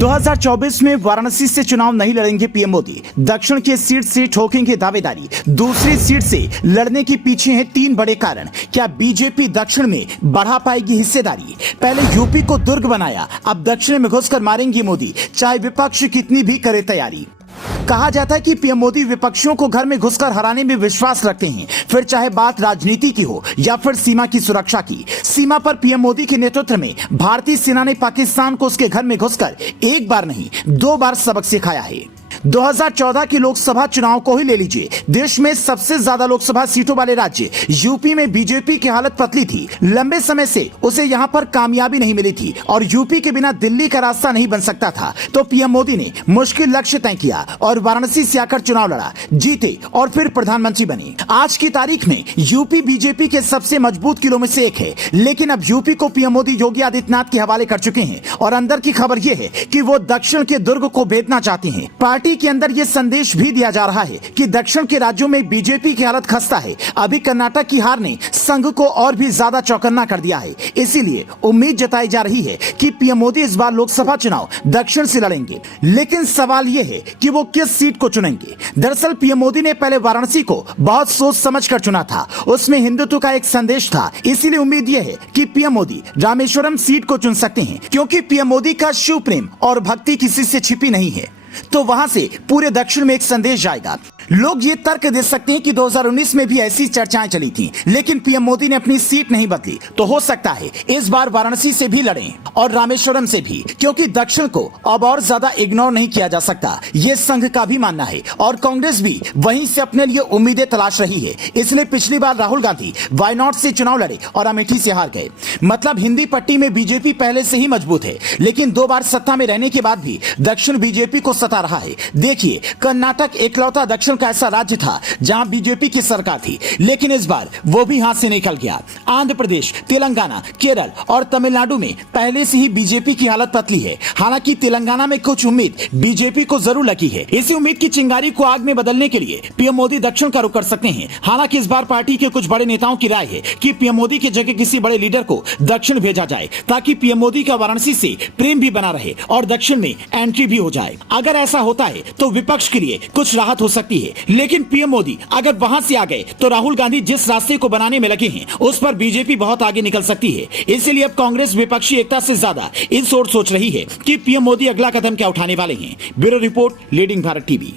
2024 में वाराणसी से चुनाव नहीं लड़ेंगे पीएम मोदी। दक्षिण की सीट से ठोकेंगे दावेदारी। दूसरी सीट से लड़ने के पीछे हैं 3 बड़े कारण। क्या बीजेपी दक्षिण में बढ़ा पाएगी हिस्सेदारी? पहले यूपी को दुर्ग बनाया, अब दक्षिण में घुसकर मारेंगे मोदी, चाहे विपक्ष कितनी भी करे तैयारी। कहा जाता है कि पीएम मोदी विपक्षियों को घर में घुसकर हराने में विश्वास रखते हैं, फिर चाहे बात राजनीति की हो या फिर सीमा की सुरक्षा की। सीमा पर पीएम मोदी के नेतृत्व में भारतीय सेना ने पाकिस्तान को उसके घर में घुसकर एक बार नहीं 2 बार सबक सिखाया है। 2014 के लोकसभा चुनाव को ही ले लीजिए। देश में सबसे ज्यादा लोकसभा सीटों वाले राज्य यूपी में बीजेपी की हालत पतली थी। लंबे समय से उसे यहां पर कामयाबी नहीं मिली थी और यूपी के बिना दिल्ली का रास्ता नहीं बन सकता था। तो पीएम मोदी ने मुश्किल लक्ष्य तय किया और वाराणसी से आकर चुनाव लड़ा, जीते और फिर प्रधानमंत्री बने। आज की तारीख में यूपी बीजेपी के सबसे मजबूत किलों में से एक है, लेकिन अब यूपी को पीएम मोदी योगी आदित्यनाथ के हवाले कर चुके हैं और अंदर की खबर यह है कि वो दक्षिण के दुर्ग को भेदना चाहते हैं। पार्टी के अंदर यह संदेश भी दिया जा रहा है कि दक्षिण के राज्यों में बीजेपी की हालत खस्ता है। अभी कर्नाटक की हार ने संघ को और भी ज्यादा चौकन्ना कर दिया है। इसीलिए उम्मीद जताई जा रही है कि पीएम मोदी इस बार लोकसभा चुनाव दक्षिण से लड़ेंगे, लेकिन सवाल यह है कि वो किस सीट को चुनेंगे। दरअसल पीएम मोदी ने पहले वाराणसी को बहुत सोच समझ कर चुना था, उसमें हिंदुत्व का एक संदेश था। इसीलिए उम्मीद यह है कि पीएम मोदी रामेश्वरम सीट को चुन सकते हैं, क्योंकि पीएम मोदी का शिव प्रेम और भक्ति किसी से छिपी नहीं है। तो वहां से पूरे दक्षिण में एक संदेश जाएगा। लोग ये तर्क दे सकते हैं कि 2019 में भी ऐसी चर्चाएं चली थी, लेकिन पीएम मोदी ने अपनी सीट नहीं बदली। तो हो सकता है इस बार वाराणसी से भी लड़ें और रामेश्वरम से भी, क्योंकि दक्षिण को अब और ज्यादा इग्नोर नहीं किया जा सकता, ये संघ का भी मानना है और कांग्रेस भी वहीं से अपने लिए उम्मीदें तलाश रही है। इसलिए पिछली बार राहुल गांधी वायनाड से चुनाव लड़े और अमेठी से हार गए। मतलब हिंदी पट्टी में बीजेपी पहले से ही मजबूत है, लेकिन 2 बार सत्ता में रहने के बाद भी दक्षिण बीजेपी को सता रहा है। देखिए, कर्नाटक एकलौता दक्षिण का ऐसा राज्य था जहां बीजेपी की सरकार थी, लेकिन इस बार वो भी हाथ से निकल गया। आंध्र प्रदेश, तेलंगाना, केरल और तमिलनाडु में पहले से ही बीजेपी की हालत पतली है। हालांकि तेलंगाना में कुछ उम्मीद बीजेपी को जरूर लगी है। इसी उम्मीद की चिंगारी को आग में बदलने के लिए पीएम मोदी दक्षिण का रुख कर सकते हैं। हालांकि इस बार पार्टी के कुछ बड़े नेताओं की राय है कि पीएम मोदी की जगह किसी बड़े लीडर को दक्षिण भेजा जाए, ताकि पीएम मोदी का वाराणसी से प्रेम भी बना रहे और दक्षिण में एंट्री भी हो जाए। अगर ऐसा होता है तो विपक्ष के लिए कुछ राहत हो सकती है, लेकिन पीएम मोदी अगर वहां से आ गए तो राहुल गांधी जिस रास्ते को बनाने में लगे हैं उस पर बीजेपी बहुत आगे निकल सकती है। इसलिए अब कांग्रेस विपक्षी एकता से ज्यादा इस ओर सोच रही है कि पीएम मोदी अगला कदम क्या उठाने वाले हैं। Bureau report, leading Bharat TV.